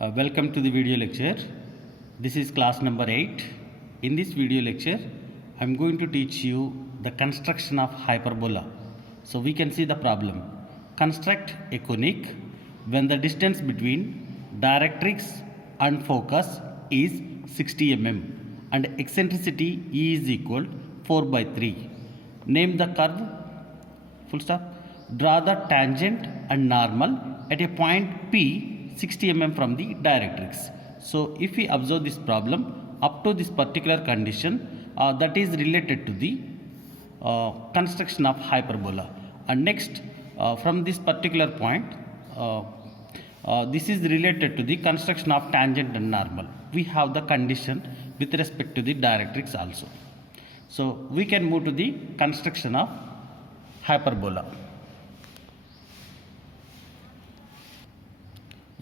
Welcome to the video lecture. This is class number 8. In this video lecture, I am going to teach you the construction of hyperbola. So we can see the problem. Construct a conic when the distance between directrix and focus is 60 mm and eccentricity E is equal 4 by 3. Name the curve, full stop. Draw the tangent and normal at a point P 60 mm from the directrix. So if we observe this problem up to this particular condition that is related to the construction of hyperbola, and next from this particular point this is related to the construction of tangent and normal. We have the condition with respect to the directrix also. So we can move to the construction of hyperbola.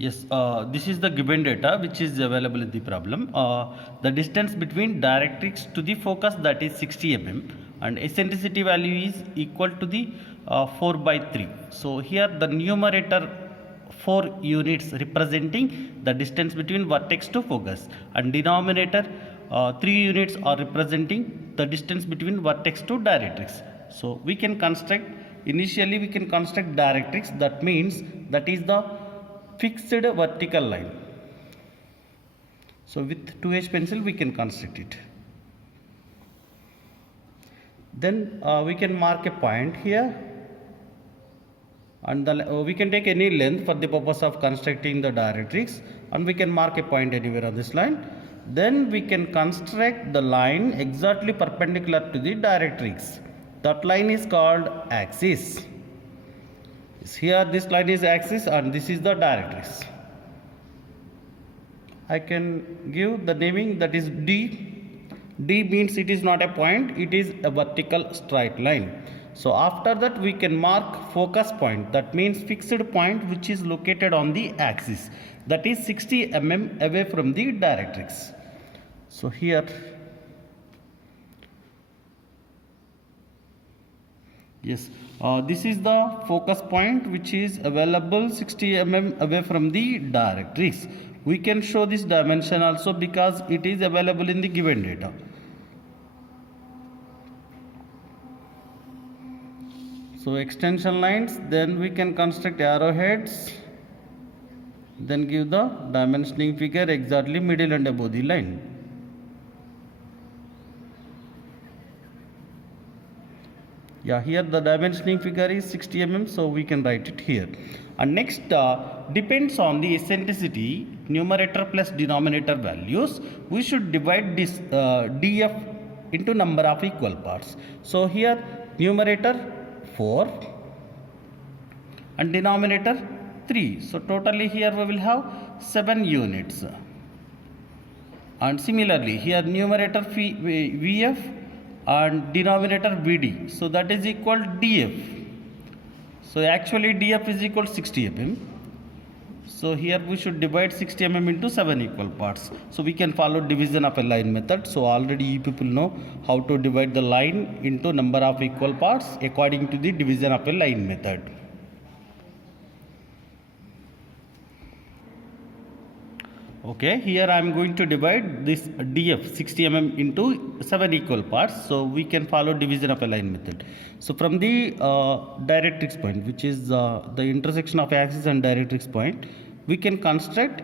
Yes, this is the given data which is available in the problem. The distance between directrix to the focus, that is 60 mm, and eccentricity value is equal to the 4 by 3. So here the numerator 4 units representing the distance between vertex to focus, and denominator 3 units are representing the distance between vertex to directrix. So we can construct, initially we can construct directrix, that means that is the fixed vertical line. So with 2H pencil we can construct it. Then we can mark a point here, and we can take any length for the purpose of constructing the directrix, and we can mark a point anywhere on this line. Then we can construct the line exactly perpendicular to the directrix. That line is called axis. Here this line is axis and this is the directrix. I can give the naming, that is D. D means it is not a point, it is a vertical straight line. So after that we can mark focus point, that means fixed point which is located on the axis, that is 60 mm away from the directrix. So here yes, this is the focus point which is available 60 mm away from the directrix. We can show this dimension also because it is available in the given data. So extension lines, then we can construct arrowheads, then give the dimensioning figure exactly middle and above the line. Yeah, here the dimensioning figure is 60 mm, so we can write it here. And next depends on the eccentricity, numerator plus denominator values. We should divide this df into number of equal parts. So here numerator 4 and denominator 3. So totally here we will have 7 units. And similarly here numerator vf and denominator VD, so that is equal DF. So actually DF is equal to 60 mm. So here we should divide 60 mm into 7 equal parts. So we can follow division of a line method. So already you people know how to divide the line into number of equal parts according to the division of a line method. Okay, here I am going to divide this DF 60 mm into 7 equal parts. So we can follow division of a line method. So from the directrix point, which is the intersection of axis and directrix point, we can construct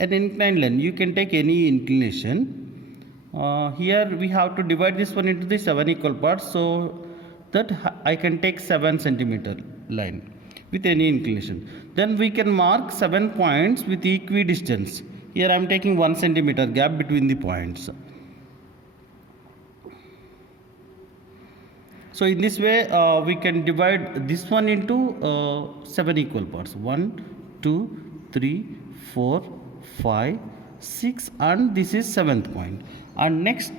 an inclined line. You can take any inclination. Here we have to divide this one into the 7 equal parts, so that I can take 7 centimeter line with any inclination. Then we can mark 7 points with equidistance. Here I am taking 1 centimeter gap between the points. So in this way we can divide this one into 7 equal parts. 1, 2, 3, 4, 5, 6, and this is 7th point. And next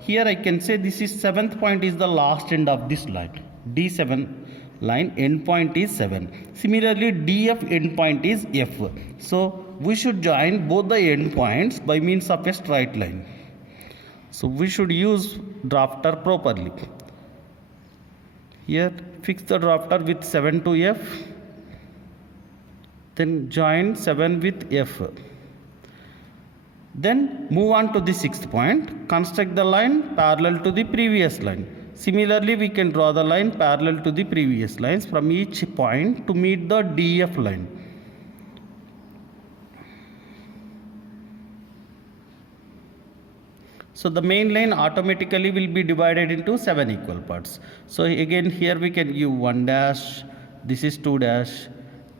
here I can say this is 7th point is the last end of this line. D7 line end point is 7. Similarly DF end point is F. So we should join both the end points by means of a straight line. So we should use drafter properly. Here fix the drafter with 7 to F, then join 7 with F. Then move on to the sixth point. Construct the line parallel to the previous line. Similarly, we can draw the line parallel to the previous lines from each point to meet the DF line. So the main line automatically will be divided into 7 equal parts. So again here we can give 1 dash, this is 2 dash,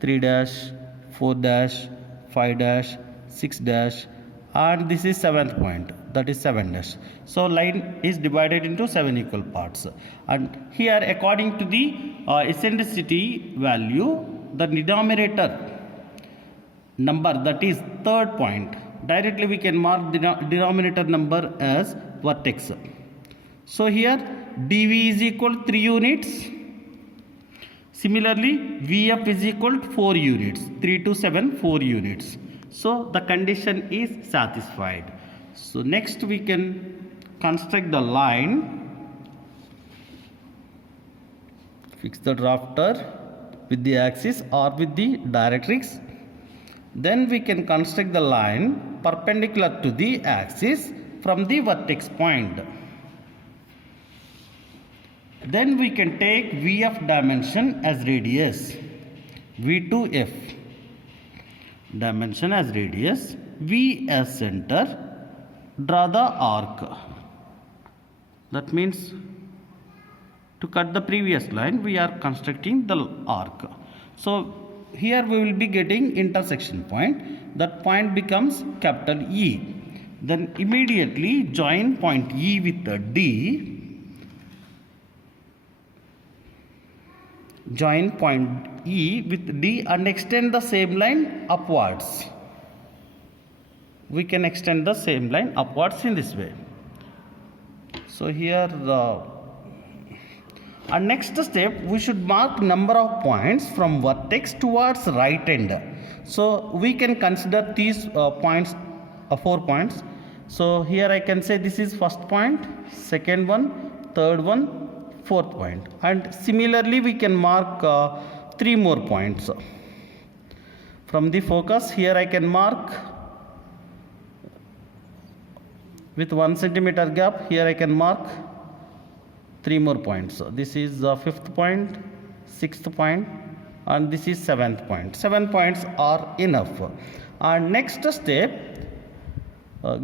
3 dash, 4 dash, 5 dash, 6 dash, and this is 7th point, that is 7 dash. So line is divided into 7 equal parts. And here according to the eccentricity value, the denominator number, that is third point, directly we can mark the denominator number as vertex. So here dV is equal to 3 units. Similarly, VF is equal to 4 units. 3 to 7, 4 units. So the condition is satisfied. So next we can construct the line. Fix the drafter with the axis or with the directrix. Then we can construct the line perpendicular to the axis from the vertex point. Then we can take VF dimension as radius, V2F dimension as radius, V as center, draw the arc. That means to cut the previous line we are constructing the arc. So here we will be getting intersection point. That point becomes capital E. Then immediately join point E with the D. Join point E with D and extend the same line upwards. We can extend the same line upwards in this way. So here and next step we should mark number of points from vertex towards right end. So we can consider these points, 4 points. So here I can say this is first point, second one, third one, fourth point. And similarly we can mark 3 more points. From the focus here I can mark with 1 centimeter gap. Here I can mark 3 more points. So this is the 5th point, 6th point, and this is 7th point. 7 points are enough. And next step,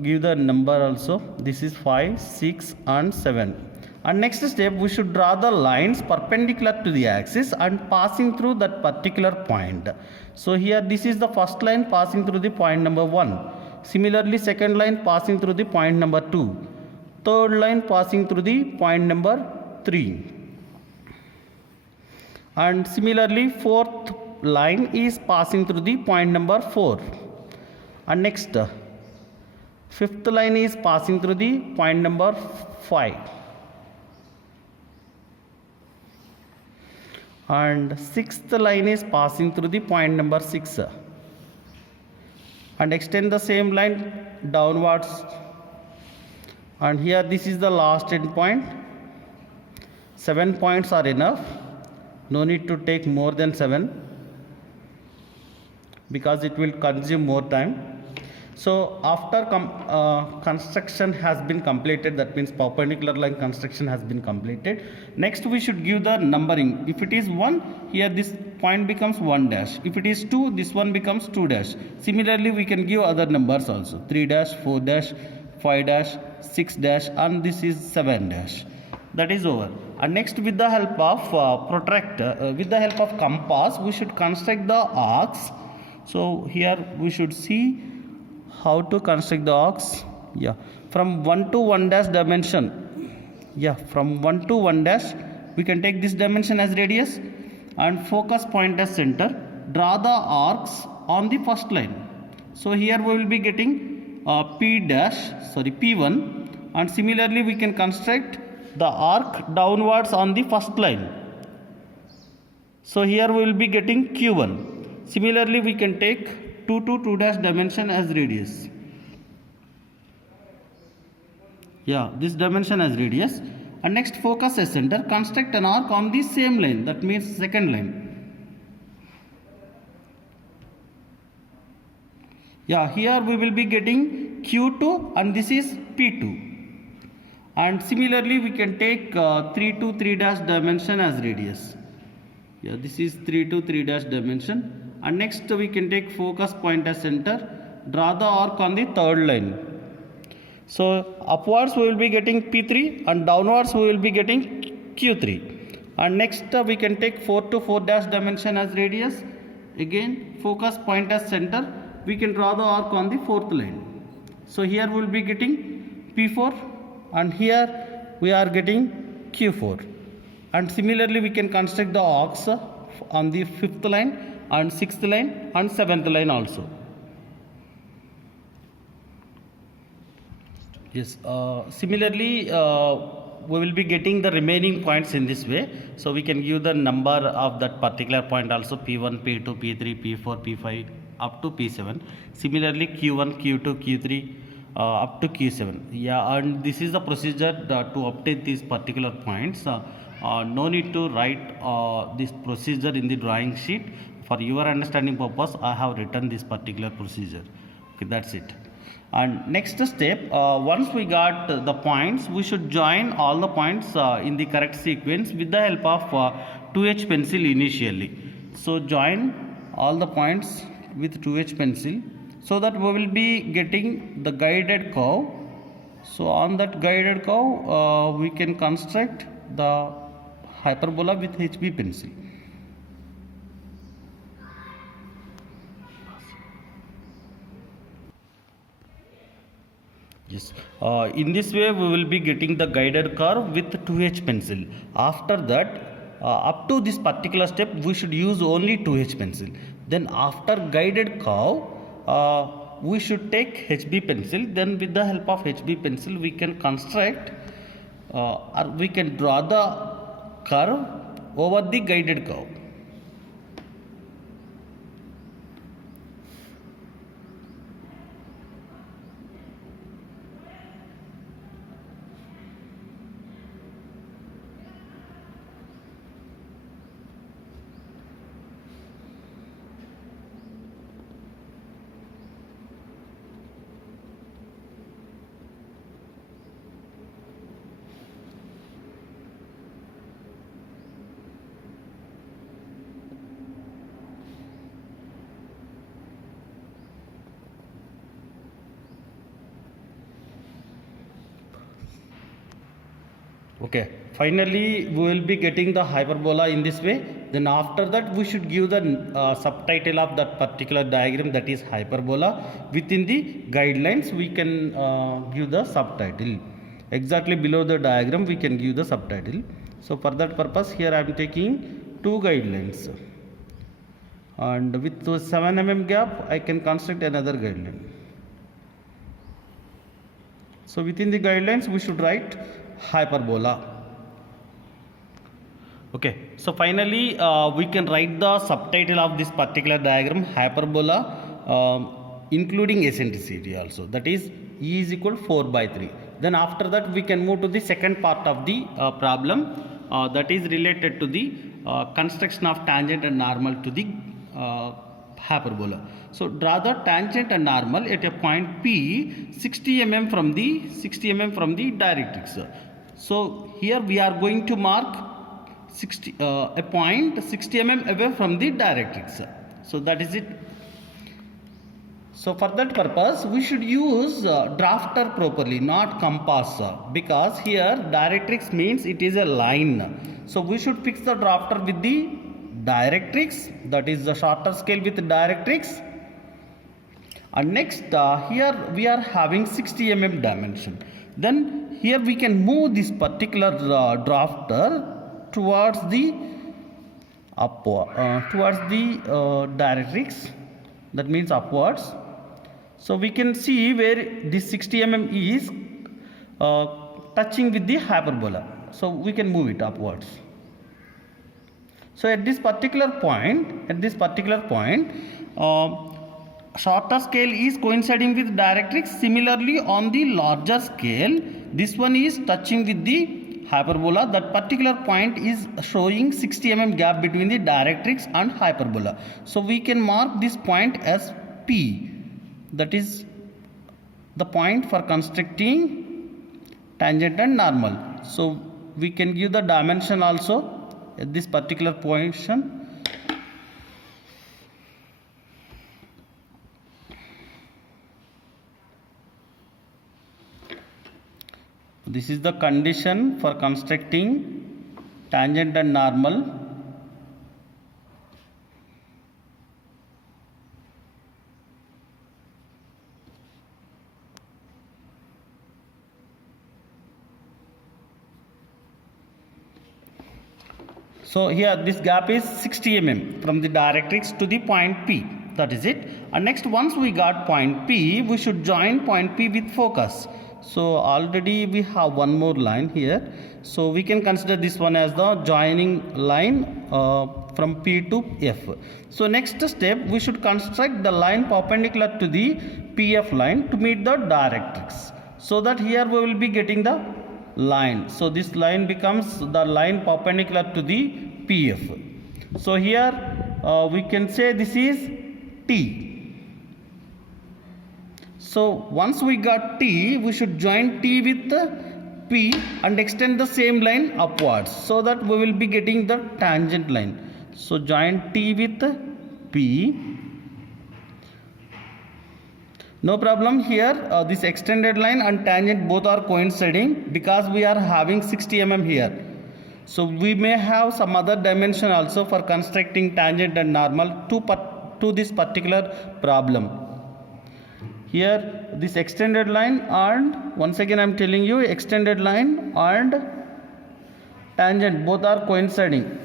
give the number also. This is 5, 6 and 7. And next step we should draw the lines perpendicular to the axis and passing through that particular point. So here this is the first line passing through the point number 1. Similarly second line passing through the point number 2. Third line passing through the point number 3. And similarly fourth line is passing through the point number 4. And next fifth line is passing through the point number 5. And sixth line is passing through the point number 6. And extend the same line downwards. And here this is the last end point. 7 points are enough. No need to take more than 7 because it will consume more time. So after construction has been completed, that means perpendicular line construction has been completed. Next we should give the numbering. If it is 1, here this point becomes 1 dash. If it is 2, this one becomes 2 dash. Similarly we can give other numbers also. 3 dash, 4 dash, 5 dash, 6 dash, and this is 7 dash. That is over. And next with the help of protractor, with the help of compass, we should construct the arcs. So here we should see how to construct the arcs. Yeah, from 1 to 1 dash dimension. Yeah, from 1 to 1 dash we can take this dimension as radius and focus point as center. Draw the arcs on the first line. So here we will be getting P1, and similarly we can construct the arc downwards on the first line. So here we will be getting Q1. Similarly we can take 2 to 2 dash dimension as radius. Yeah, this dimension as radius. And next focus as center, construct an arc on the same line, that means second line. Yeah, here we will be getting Q2 and this is P2. And similarly we can take 3 to 3 dash dimension as radius. Yeah, this is 3 to 3 dash dimension. And next we can take focus point as center. Draw the arc on the third line. So upwards we will be getting P3 and downwards we will be getting Q3. And next we can take 4 to 4 dash dimension as radius. Again focus point as center. We can draw the arc on the fourth line. So here we will be getting P4 and here we are getting Q4. And similarly we can construct the arcs on the fifth line and sixth line and seventh line also. Yes, similarly we will be getting the remaining points in this way. So we can give the number of that particular point also, P1, P2, P3, P4, P5 up to P7. Similarly Q1, Q2, Q3 up to Q7. Yeah, and this is the procedure to obtain these particular points. No need to write this procedure in the drawing sheet. For your understanding purpose, I have written this particular procedure. Okay, that's it. And next step, once we got the points, we should join all the points in the correct sequence with the help of 2H pencil initially. So join all the points with 2H pencil so that we will be getting the guided curve. So on that guided curve, we can construct the hyperbola with HB pencil. Yes. In this way we will be getting the guided curve with 2H pencil. After that, up to this particular step we should use only 2H pencil. Then after guided curve, we should take HB pencil. Then with the help of HB pencil we can construct or we can draw the curve over the guided curve. Okay, finally we will be getting the hyperbola in this way. Then after that we should give the subtitle of that particular diagram, that is hyperbola. Within the guidelines we can give the subtitle. Exactly below the diagram we can give the subtitle. So for that purpose here I am taking two guidelines. And with 7 mm gap I can construct another guideline. So within the guidelines we should write hyperbola. Okay, so finally we can write the subtitle of this particular diagram, hyperbola including eccentricity also, that is E is equal to 4/3. Then after that we can move to the second part of the problem, that is related to the construction of tangent and normal to the hyperbola. So draw the tangent and normal at a point P 60 mm from the directrix. So here we are going to mark a point 60 mm away from the directrix. So that is it. So for that purpose we should use drafter properly, not compass, because here directrix means it is a line. So we should fix the drafter with the directrix, that is the shorter scale with directrix. And next here we are having 60 mm dimension. Then here we can move this particular drafter towards the directrix, that means upwards. So we can see where this 60 mm is touching with the hyperbola. So we can move it upwards. So at this particular point, shorter scale is coinciding with directrix. Similarly, on the larger scale, this one is touching with the hyperbola. That particular point is showing 60 mm gap between the directrix and hyperbola. So we can mark this point as P. that is the point for constructing tangent and normal. So we can give the dimension also at this particular position. This is the condition for constructing tangent and normal. So here this gap is 60 mm from the directrix to the point P. That is it. And next, once we got point P, we should join point P with focus. So already we have one more line here. So we can consider this one as the joining line from P to F. So next step, we should construct the line perpendicular to the PF line to meet the directrix. So that here we will be getting the line. So this line becomes the line perpendicular to the PF. So here we can say this is T. So once we got T, we should join T with P and extend the same line upwards, so that we will be getting the tangent line. So join T with P. No problem here, this extended line and tangent both are coinciding because we are having 60 mm here. So we may have some other dimension also for constructing tangent and normal to this particular problem. Here this extended line and once again I am telling you, extended line and tangent both are coinciding.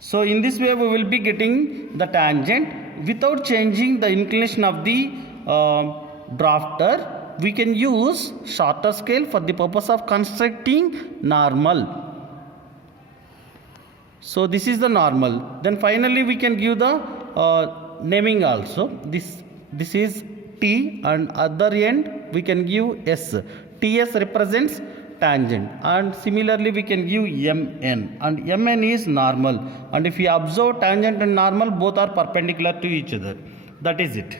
So in this way we will be getting the tangent without changing the inclination of the drafter. We can use shorter scale for the purpose of constructing normal. So this is the normal. Then finally we can give the naming also. This is T and other end we can give S. TS represents tangent, and similarly we can give MN, and MN is normal. And if you observe, tangent and normal both are perpendicular to each other. That is it.